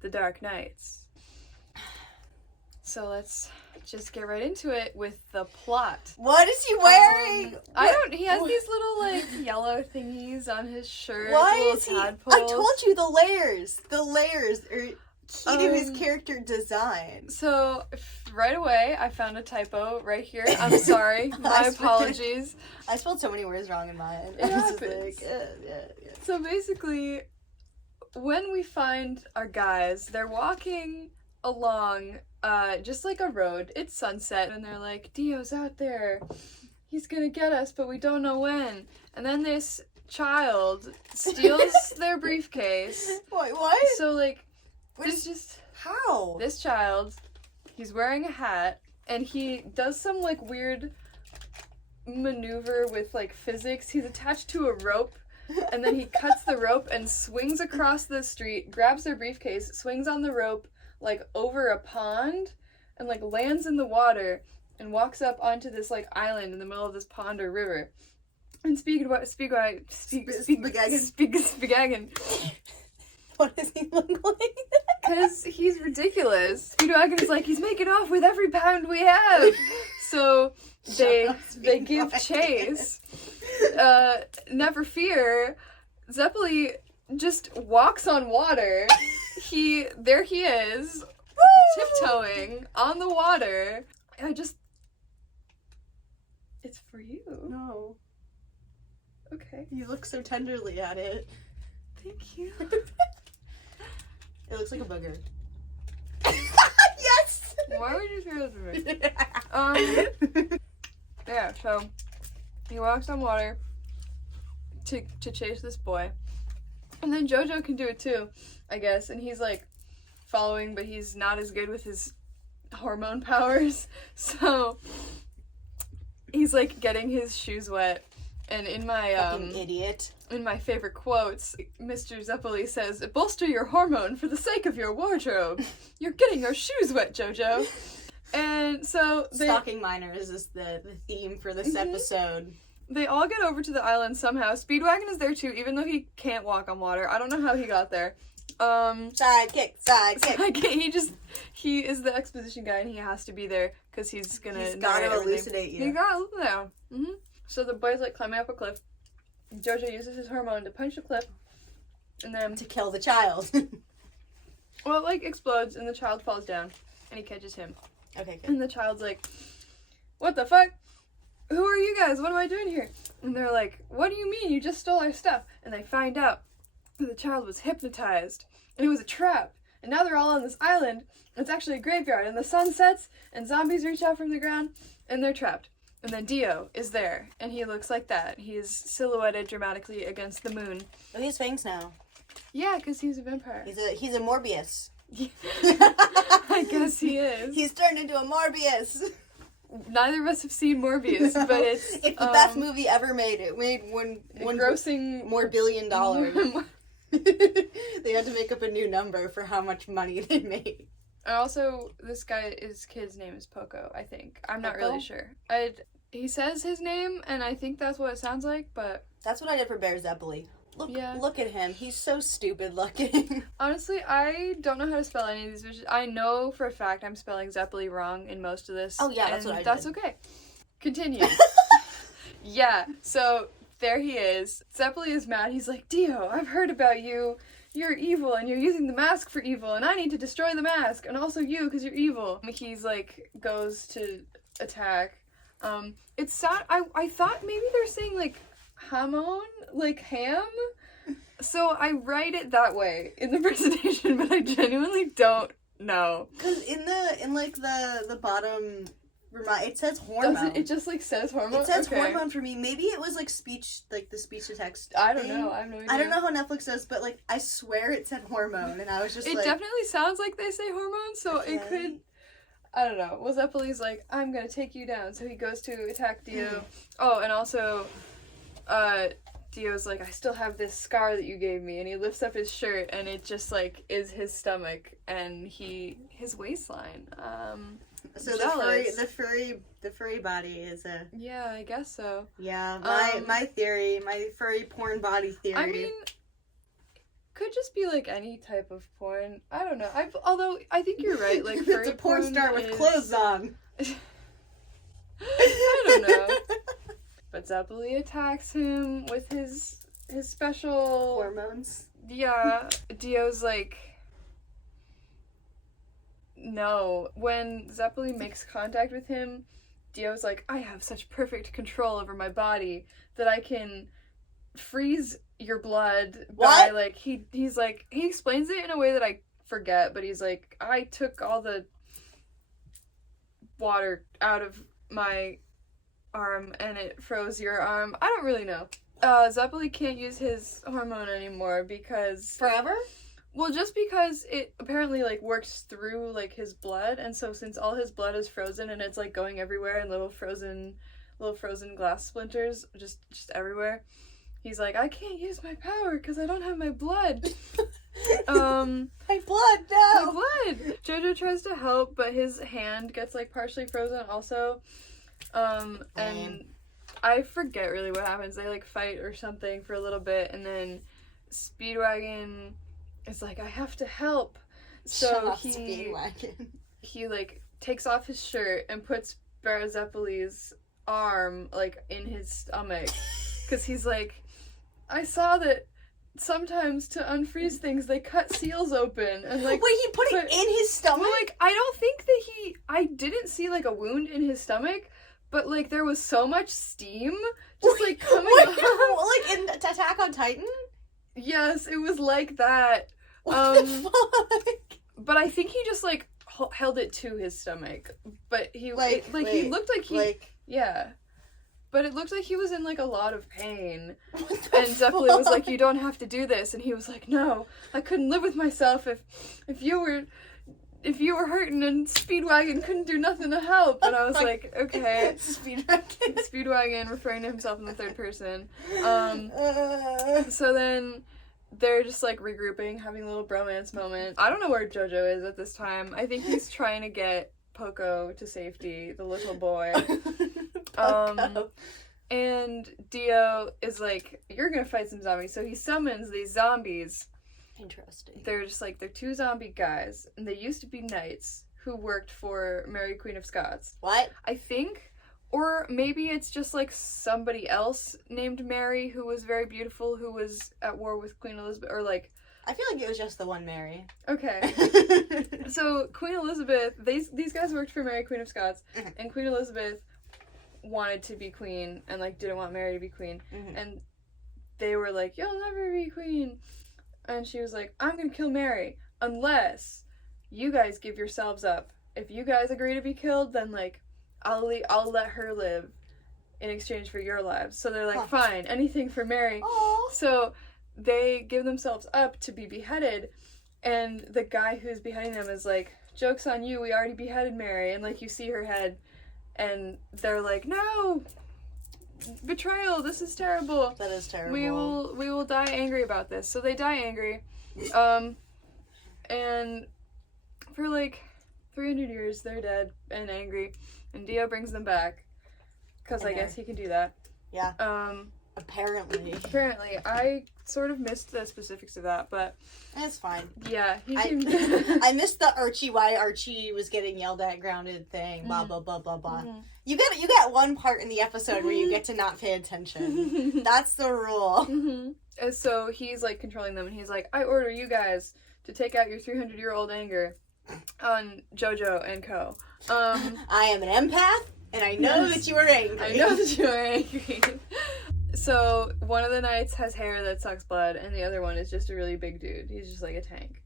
The Dark Knights. So let's just get right into it with the plot. What is he wearing? He has these little, like, yellow thingies on his shirt. Why little is he? tadpoles. I told you the layers are key to his character design. So, right away, I found a typo right here. I'm sorry. My apologies. I spelled so many words wrong in mine. It happens. Yeah. So basically, when we find our guys, they're walking along just like a road. It's sunset, and they're like, Dio's out there. He's gonna get us, but we don't know when. And then this child steals their briefcase. Wait, what? So, like, there's just... How? This child, he's wearing a hat, and he does some, like, weird maneuver with, like, physics. He's attached to a rope, and then he cuts the rope and swings across the street, grabs their briefcase, swings on the rope, like, over a pond, and, like, lands in the water, and walks up onto this, like, island in the middle of this pond or river. And Spiegagen. What does he look like? Because he's ridiculous. Spiegagen is like, he's making off with every pound we have. So they give chase. Never fear. Zeppeli just walks on water. There he is, tiptoeing on the water. It's for you. No. Okay. You look so tenderly at it. Thank you. It looks like a booger. Yes! Why would you throw this at me? Yeah, so he walks on water to chase this boy. And then Jojo can do it too, I guess. And he's like following, but he's not as good with his hormone powers. So he's like getting his shoes wet. And in my fucking idiot. In my favorite quotes, Mr. Zeppeli says, "Bolster your hormone for the sake of your wardrobe. You're getting your shoes wet, Jojo." And so Stalking minors is the theme for this episode. They all get over to the island somehow. Speedwagon is there too, even though he can't walk on water. I don't know how he got there. Sidekick. He is the exposition guy, and he has to be there because he's gotta elucidate you. He got there. So the boy's like climbing up a cliff. Jojo uses his hormone to punch the cliff, and then to kill the child. Well, it like explodes, and the child falls down, and he catches him. Okay, good. And the child's like, "What the fuck? Who are you guys? What am I doing here?" And they're like, "What do you mean? You just stole our stuff." And they find out that the child was hypnotized, and it was a trap. And now they're all on this island. It's actually a graveyard, and the sun sets, and zombies reach out from the ground, and they're trapped. And then Dio is there, and he looks like that. He is silhouetted dramatically against the moon. Oh, he has fangs now. Yeah, because he's a vampire. He's a Morbius. I guess he is. He's turned into a Morbius. Neither of us have seen Morbius, No, but it's the best movie ever made. It made one grossing more $1 billion. They had to make up a new number for how much money they made. And also, this his kid's name is Poco, I think. I'm not Poco? really sure. He says his name, and I think that's what it sounds like, but... That's what I did for Bear Zeppeli. Yeah. Look at him. He's so stupid looking. Honestly, I don't know how to spell any of these visuals. I know for a fact I'm spelling Zeppeli wrong in most of this. Oh, yeah, that's what I did. That's okay. Continue. Yeah, so there he is. Zeppeli is mad. He's like, "Dio, I've heard about you. You're evil, and you're using the mask for evil, and I need to destroy the mask, and also you, because you're evil." He's like, goes to attack. It's sad. I thought maybe they're saying, like, hamon, like ham. So I write it that way in the presentation, but I genuinely don't know. Because in the bottom It says hormone. It just, like, says hormone? It says hormone for me. Maybe it was, like, speech, like, the speech-to-text I don't know. I have no idea. I don't know how Netflix does, but, like, I swear it said hormone, and I was just It definitely sounds like they say hormone, so it could... I don't know. Well, Zeppeli's like, I'm gonna take you down, so he goes to attack Dio. Oh, and also, Dio's like, I still have this scar that you gave me, and he lifts up his shirt, and it just, like, is his stomach, and his waistline. So the furry body is a... Yeah, I guess so. Yeah, my furry porn body theory. I mean, could just be, like, any type of porn. I don't know. Although, I think you're right, like, furry it's a porn star with clothes on. I don't know. But Zeppeli attacks him with his special... hormones? Yeah. Dio's like... No. When Zeppeli makes contact with him, Dio's like, I have such perfect control over my body that I can freeze your blood by, like, he's like, he explains it in a way that I forget, but he's like, I took all the water out of my arm and it froze your arm. I don't really know. Zeppeli can't use his hormone anymore because... Forever? Well, just because it apparently, like, works through, like, his blood, and so since all his blood is frozen and it's, like, going everywhere in little frozen glass splinters, just everywhere, he's like, I can't use my power because I don't have my blood. My blood, no! My blood! Jojo tries to help, but his hand gets, like, partially frozen also. And I forget really what happens. They, like, fight or something for a little bit, and then Speedwagon is like, I have to help. So he, like, takes off his shirt and puts Zeppeli's arm, like, in his stomach. Because he's like, I saw that sometimes to unfreeze things, they cut seals open. And, like, wait, he put it in his stomach? Well, like, I don't think that I didn't see, like, a wound in his stomach, but, like, there was so much steam just, like, coming up. Like, in Attack on Titan? Yes, it was like that. What the fuck? But I think he just, like, held it to his stomach. But he, he looked like he... Yeah. But it looked like he was in, like, a lot of pain. And Zeppeli was like, you don't have to do this. And he was like, no, I couldn't live with myself if you were hurting and Speedwagon couldn't do nothing to help. And I was like, okay. Speedwagon referring to himself in the third person. So then they're just, like, regrouping, having a little bromance moment. I don't know where Jojo is at this time. I think he's trying to get Poco to safety, the little boy. And Dio is like, you're gonna fight some zombies. So he summons these zombies. Interesting. They're just like, they're two zombie guys, and they used to be knights who worked for Mary Queen of Scots. What? I think. Or maybe it's just, like, somebody else named Mary who was very beautiful, who was at war with Queen Elizabeth, or, like... I feel like it was just the one Mary. Okay. So, Queen Elizabeth, these guys worked for Mary Queen of Scots, and Queen Elizabeth wanted to be queen, and, like, didn't want Mary to be queen. And they were like, you'll never be queen. And she was like, I'm gonna kill Mary, unless you guys give yourselves up. If you guys agree to be killed, then, like, I'll let her live in exchange for your lives. So they're like, fine, anything for Mary. Aww. So they give themselves up to be beheaded, and the guy who's beheading them is like, joke's on you, we already beheaded Mary. And, like, you see her head, and they're like, no! Betrayal, this is terrible. That is terrible. We will die angry about this. So they die angry. And for, like, 300 years, they're dead and angry. And Dio brings them back. Because I guess he can do that. Yeah. Apparently. I sort of missed the specifics of that, but... It's fine. Yeah, I missed the why Archie was getting yelled at, grounded thing, blah, blah, blah, blah, blah. You get one part in the episode where you get to not pay attention. That's the rule. And so he's, like, controlling them, and he's like, I order you guys to take out your 300-year-old anger on Jojo and co. I am an empath, and I know that you are angry. I know that you are angry. So, one of the knights has hair that sucks blood, and the other one is just a really big dude. He's just like a tank.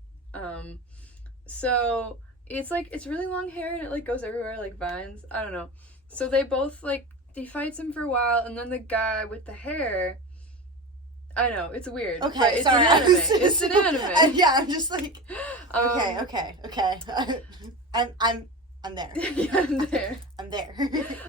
So, it's like, it's really long hair and it like goes everywhere like vines. I don't know. So they both like, he fights him for a while, and then the guy with the hair, I know, it's weird. Okay, it's sorry. an anime. It's an anime. Yeah, I'm just like, okay. I'm there. Yeah, I'm there. I'm there.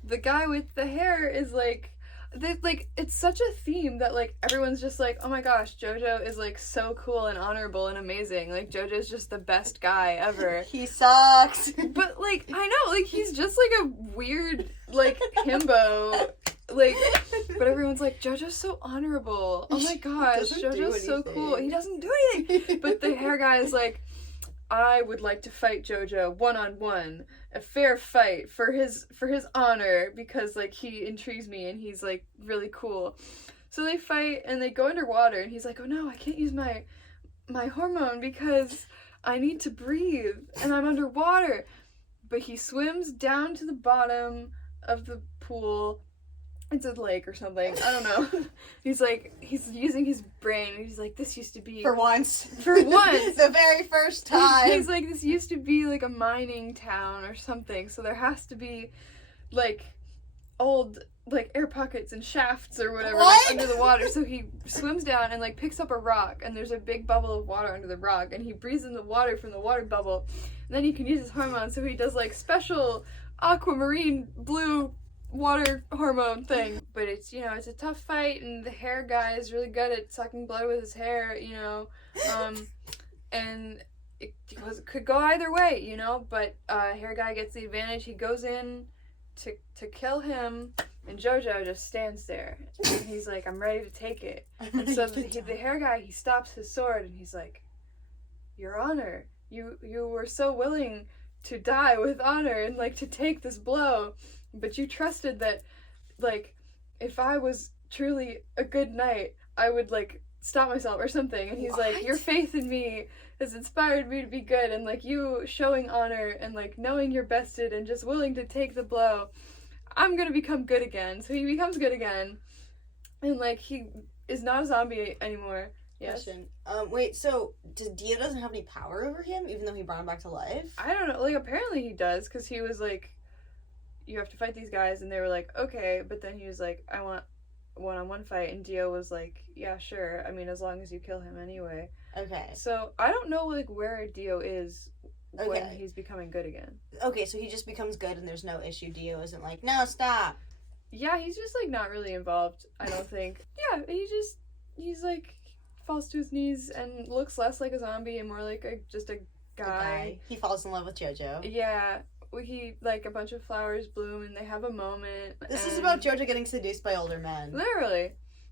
The guy with the hair is like, it's such a theme that like everyone's just like, oh my gosh, JoJo is like so cool and honorable and amazing. Like JoJo's just the best guy ever. He sucks. But like, I know, like he's just like a weird like himbo. Like, but everyone's like, JoJo's so honorable. Oh my gosh, JoJo's so cool. He doesn't do anything. But the hair guy is like, I would like to fight JoJo one-on-one, a fair fight for his honor, because like he intrigues me and he's like really cool. So they fight and they go underwater, and he's like, oh no, I can't use my hormone because I need to breathe and I'm underwater. But he swims down to the bottom of the pool. It's a lake or something. I don't know. He's using his brain, and he's like, this used to be... For once. The very first time. He's like, this used to be, like, a mining town or something, so there has to be, like, old, like, air pockets and shafts or whatever like, under the water. So he swims down and, like, picks up a rock, and there's a big bubble of water under the rock, and he breathes in the water from the water bubble, and then he can use his hormones, so he does, like, special aquamarine blue water hormone thing. But it's, you know, it's a tough fight, and the hair guy is really good at sucking blood with his hair, you know, and it could go either way, you know, but hair guy gets the advantage. He goes in to kill him, and JoJo just stands there, and he's like, I'm ready to take it. And so the hair guy, he stops his sword, and he's like, Your Honor, you were so willing to die with honor and like to take this blow, but you trusted that, like, if I was truly a good knight, I would, like, stop myself or something. And he's like, your faith in me has inspired me to be good, and, like, you showing honor and, like, knowing you're bested and just willing to take the blow, I'm gonna become good again. So he becomes good again, and, like, he is not a zombie anymore. Yes. Question. Wait, so Dio doesn't have any power over him, even though he brought him back to life? I don't know. Like, apparently he does, because he was like, you have to fight these guys, and they were like, okay, but then he was like, I want a one-on-one fight, and Dio was like, yeah, sure, I mean, as long as you kill him anyway. Okay. So, I don't know, like, where Dio is when he's becoming good again. Okay, so he just becomes good, and there's no issue. Dio isn't like, no, stop. Yeah, he's just, like, not really involved, I don't think. Yeah, he's, like, falls to his knees and looks less like a zombie and more like just a guy. He falls in love with JoJo. Yeah. He, like, a bunch of flowers bloom, and they have a moment. This is about JoJo getting seduced by older men. Literally.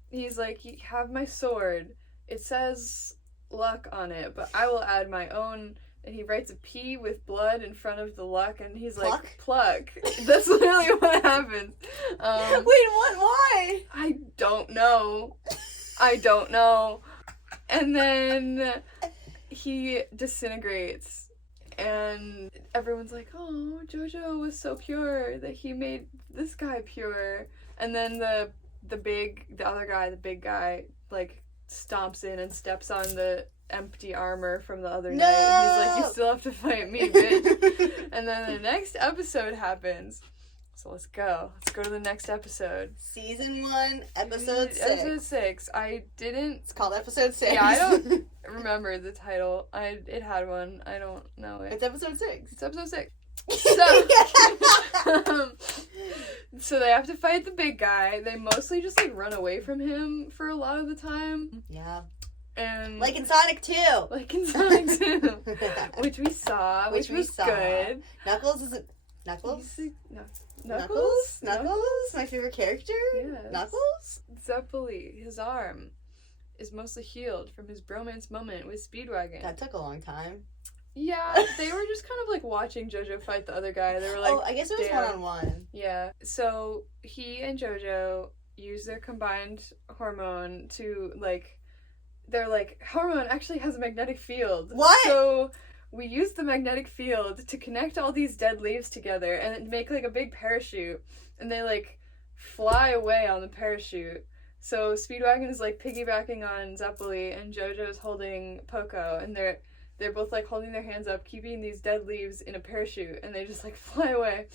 He's like, you have my sword. It says luck on it, but I will add my own. And he writes a P with blood in front of the luck, and he's like, pluck. That's literally what happens. Wait, what? Why? I don't know. And then he disintegrates. And everyone's like, oh, JoJo was so pure that he made this guy pure. And then the big guy, like, stomps in and steps on the empty armor from the other night. And he's like, you still have to fight me, bitch. And then the next episode happens. So let's go. Let's go to the next episode. Season 1, episode 6. Episode 6. It's called episode 6. Yeah, I don't remember the title. It had one. I don't know it. It's episode 6. It's episode 6. So they have to fight the big guy. They mostly just, like, run away from him for a lot of the time. Yeah. And like in Sonic 2. Which we saw, which was good. Knuckles isn't... Knuckles? Knuckles? My favorite character? Yes. Knuckles? Zeppeli, his arm, is mostly healed from his bromance moment with Speedwagon. That took a long time. Yeah, they were just kind of, like, watching JoJo fight the other guy. They were like, oh, I guess it was one-on-one. Yeah. So he and JoJo use their combined hormone to, like, they're like, hormone actually has a magnetic field. What? So we use the magnetic field to connect all these dead leaves together and make, like, a big parachute. And they, like, fly away on the parachute. So Speedwagon is, like, piggybacking on Zeppeli, and JoJo's holding Poco, and they're they're both, like, holding their hands up, keeping these dead leaves in a parachute, and they just, like, fly away.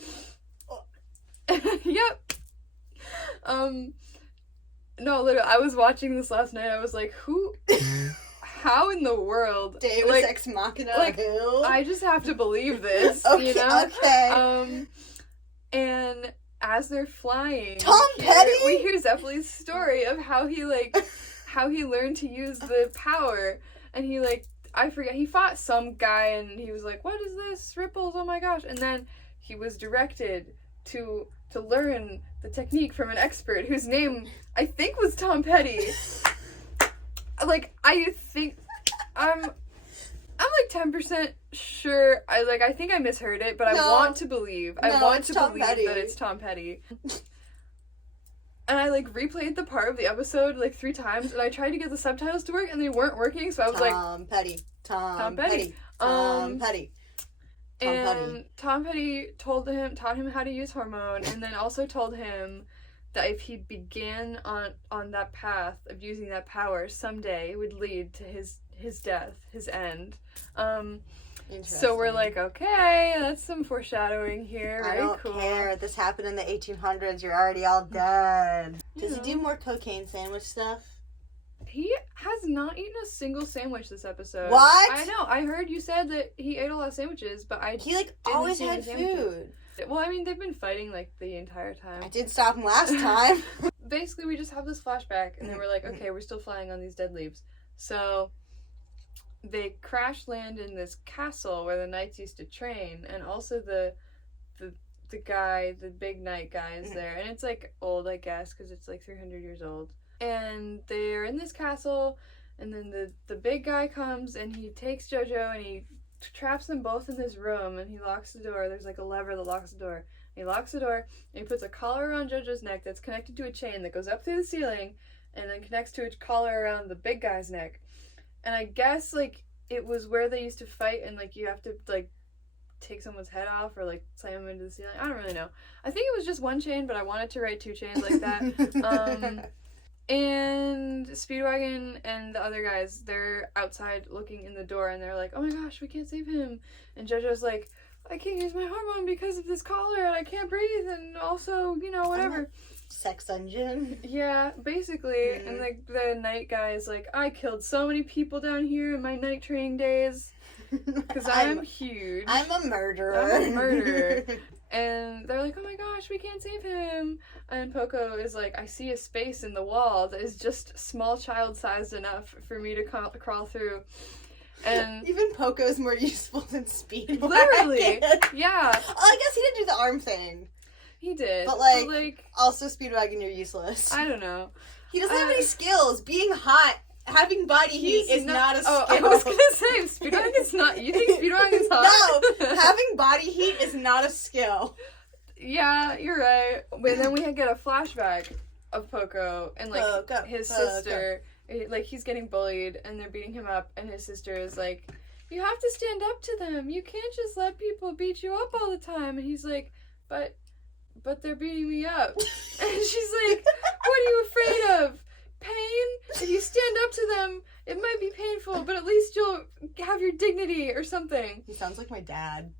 Yep. No, literally, I was watching this last night, I was like, how in the world? Deus like, Ex Machina, like, who? I just have to believe this, okay, you know? Okay. And as they're flying, Tom Petty? We hear Zeppelin's story of how he learned to use the power, and he, like, I forget, he fought some guy, and he was like, what is this? Ripples, oh my gosh. And then he was directed to learn the technique from an expert whose name, I think, was Tom Petty. Like, I think, I'm like 10% sure, I think I misheard it, but I want to believe, that it's Tom Petty. And I, like, replayed the part of the episode, like, 3 times, and I tried to get the subtitles to work, and they weren't working, so I was like... Tom Petty. And Tom Petty taught him how to use hormone, and then also told him that if he began on that path of using that power, someday it would lead to his death, his end. So we're like, okay, that's some foreshadowing here. Very cool. I don't care. This happened in the 1800s. You're already all dead. Does he do more cocaine sandwich stuff? He has not eaten a single sandwich this episode. What? I know. I heard you said that he ate a lot of sandwiches, but he like always had food. Well, I mean, they've been fighting like the entire time. I did stop him last time. Basically, we just have this flashback, and then we're like, okay, we're still flying on these dead leaves. So they crash land in this castle where the knights used to train, and also the guy, the big knight guy, is there, and it's like old, I guess, because it's like 300 years old. And they're in this castle, and then the big guy comes, and he takes Jojo, and he traps them both in this room, and he locks the door. There's like a lever that locks the door. And he locks the door, and he puts a collar around Jojo's neck that's connected to a chain that goes up through the ceiling, and then connects to a collar around the big guy's neck. And I guess, like, it was where they used to fight, and, like, you have to, like, take someone's head off or, like, slam them into the ceiling. I don't really know. I think it was just one chain, but I wanted to write 2 chains like that. And Speedwagon and the other guys, they're outside looking in the door, and they're like, oh my gosh, we can't save him. And JoJo's like, I can't use my hormone because of this collar, and I can't breathe, and also, you know, whatever. Sex dungeon. Yeah, basically. And like the night guy is like, I killed so many people down here in my night training days because I'm huge. I'm a murderer. And they're like, oh my gosh, we can't save him. And Poco is like, I see a space in the wall that is just small child sized enough for me to crawl through. And even Poco's more useful than Speedwagon. Literally, yeah. Oh, I guess he didn't do the arm thing. He did. But, like also Speedwagon, you're useless. I don't know. He doesn't have any skills. Being hot, having body heat is not a skill. I was gonna say, Speedwagon is not... You think Speedwagon is hot? No, having body heat is not a skill. Yeah, you're right. But then we get a flashback of Poco and, like, his sister... Like, he's getting bullied, and they're beating him up, and his sister is like, you have to stand up to them. You can't just let people beat you up all the time. And he's like, but they're beating me up. And she's like, what are you afraid of? Pain? If you stand up to them, it might be painful, but at least you'll have your dignity or something. He sounds like my dad.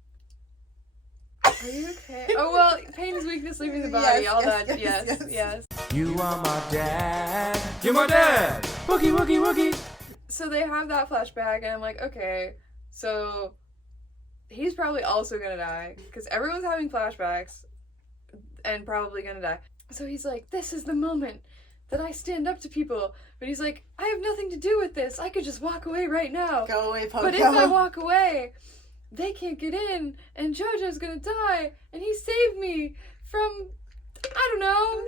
Are you okay? Oh, well, pain is weakness leaving the body, yes. You are my dad. You're my dad. Wookie, wookie, wookie. So they have that flashback, and I'm like, okay, so he's probably also gonna die, because everyone's having flashbacks, and probably gonna die. So he's like, this is the moment that I stand up to people. But he's like, I have nothing to do with this. I could just walk away right now. Go away, Poco. But if I walk away, they can't get in, and JoJo's gonna die, and he saved me from, I don't know.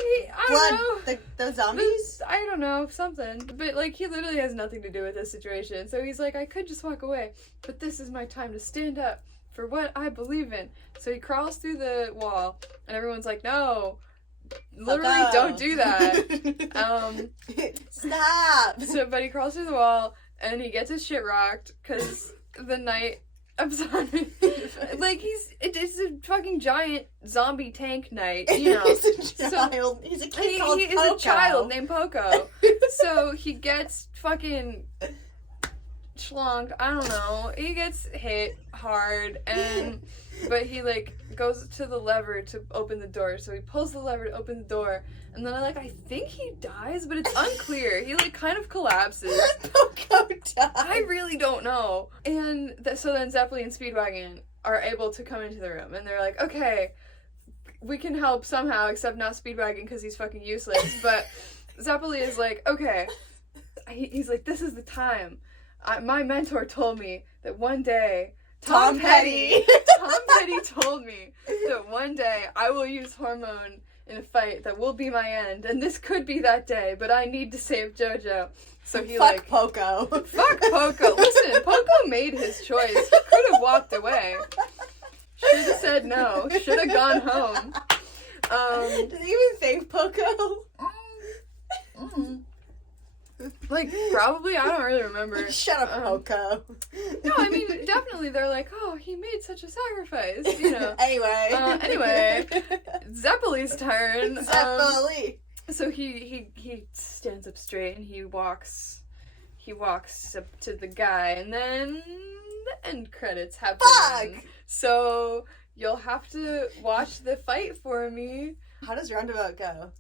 The zombies? I don't know, something. But, like, he literally has nothing to do with this situation. So he's like, I could just walk away, but this is my time to stand up for what I believe in. So he crawls through the wall, and everyone's like, no, literally don't do that. Stop! But he crawls through the wall, and he gets his shit rocked, because the knight... I'm sorry. Like, it's a fucking giant zombie tank knight, you know. He's a child. He's a kid called Poco. He is a child named Poco. So he gets fucking schlonked. I don't know. He gets hit hard, but he like goes to the lever to open the door. So he pulls the lever to open the door, and then I think he dies, but it's unclear. He like kind of collapses. Poco dies. I really don't know. And so then Zeppeli and Speedwagon are able to come into the room, and they're like, okay, we can help somehow, except not Speedwagon because he's fucking useless. But Zeppeli is like, okay. He's like, this is the time. My mentor told me that one day Tom Petty told me that one day I will use hormone in a fight that will be my end, and this could be that day, but I need to save JoJo. So he Fuck Poco. Fuck Poco. Listen, Poco made his choice. He could have walked away. Should have said no. Should have gone home. Did he even save Poco? Like, probably, I don't really remember. Shut up, Poco. No, I mean, definitely, they're like, oh, he made such a sacrifice, you know. Anyway, Zeppeli's turn. Zeppeli. So he stands up straight and he walks up to the guy, and then the end credits happen. Fuck! So you'll have to watch the fight for me. How does Roundabout go?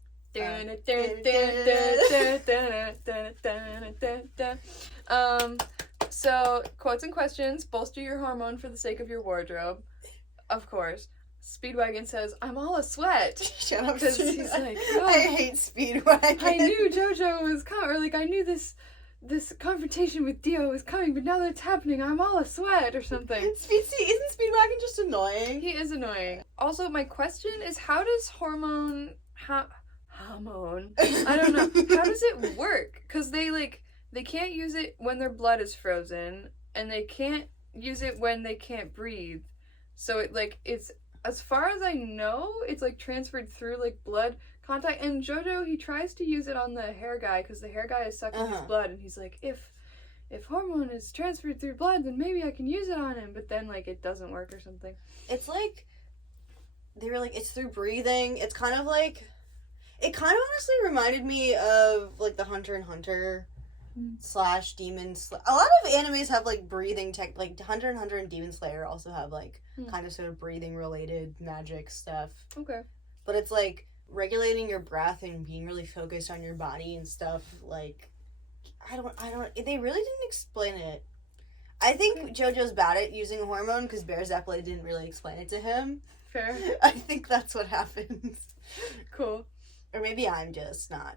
So quotes and questions: bolster your hormone for the sake of your wardrobe. Of course. Speedwagon says, I'm all a sweat. Shut up, because he's like, oh, I hate Speedwagon. I knew JoJo was coming, or like I knew this confrontation with Dio was coming, but now that it's happening, I'm all a sweat or something. Isn't Speedwagon just annoying? He is annoying. Also, my question is, how does hormone I don't know. How does it work? Because they can't use it when their blood is frozen, and they can't use it when they can't breathe. So it's, as far as I know, it's like transferred through like blood contact. And JoJo, he tries to use it on the hair guy because the hair guy is sucking his blood, and he's like, if hormone is transferred through blood, then maybe I can use it on him. But then like it doesn't work or something. It's like they were like, it's through breathing. It's kind of like, it kind of honestly reminded me of like the Hunter x Hunter / Demon Slayer. A lot of animes have like breathing tech, like Hunter x Hunter and Demon Slayer also have like kind of sort of breathing related magic stuff. Okay. But it's like regulating your breath and being really focused on your body and stuff. Like, I don't, they really didn't explain it. I think JoJo's bad at using a hormone because Bear Zeppeli didn't really explain it to him. Fair. I think that's what happens. Cool. Or maybe I'm just not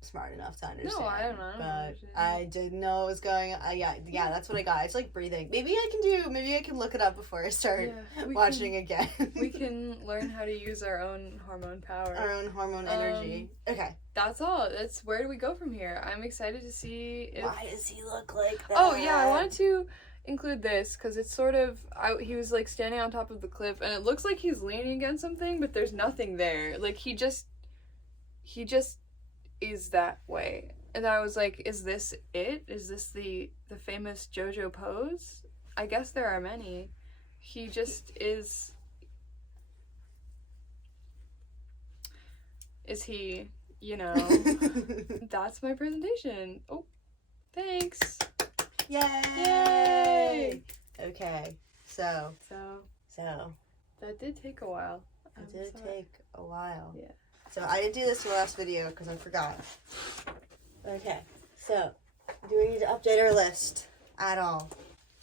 smart enough to understand. No, I don't know. But I didn't know what was going on. Yeah, that's what I got. It's like breathing. Maybe I can look it up before I start watching again. We can learn how to use our own hormone power. Our own hormone energy. Okay. That's all. That's where do we go from here? I'm excited to see if... Why does he look like that? Oh, yeah, I wanted to include this because it's sort of... he was like standing on top of the cliff and it looks like he's leaning against something, but there's nothing there. Like he just is that way. And I was like, is this it? Is this the famous JoJo pose? I guess there are many. He just is... Is he, you know... That's my presentation. Oh, thanks. Yay! Okay, so... That did take a while. It did take a while. Yeah. So I didn't do this in the last video because I forgot. Okay, so do we need to update our list at all?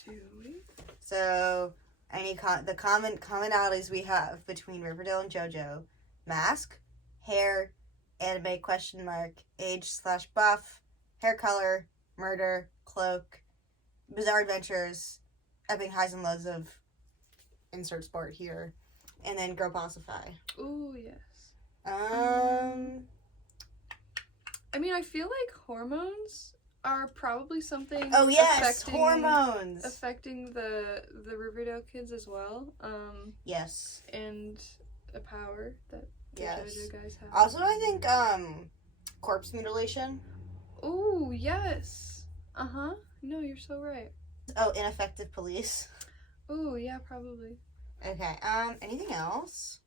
Do we? So the commonalities we have between Riverdale and JoJo: mask, hair, anime ? Age/buff, hair color, murder, cloak, bizarre adventures, epic highs and lows of insert sport here, and then girl bossify. Ooh, yes. I mean, I feel like hormones are probably something. Oh yes, hormones affecting the Riverdale kids as well. Yes, and a power that the JoJo guys have. Also, I think corpse mutilation. Ooh, yes. No, you're so right. Oh, ineffective police. Ooh, yeah, probably. Okay. Anything else?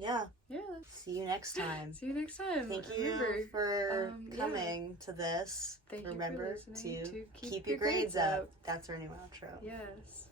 Yeah. Yeah. See you next time. See you next time. Thank you for coming to this. Thank Remember you for listening to keep your grades up. That's our new outro. Yes.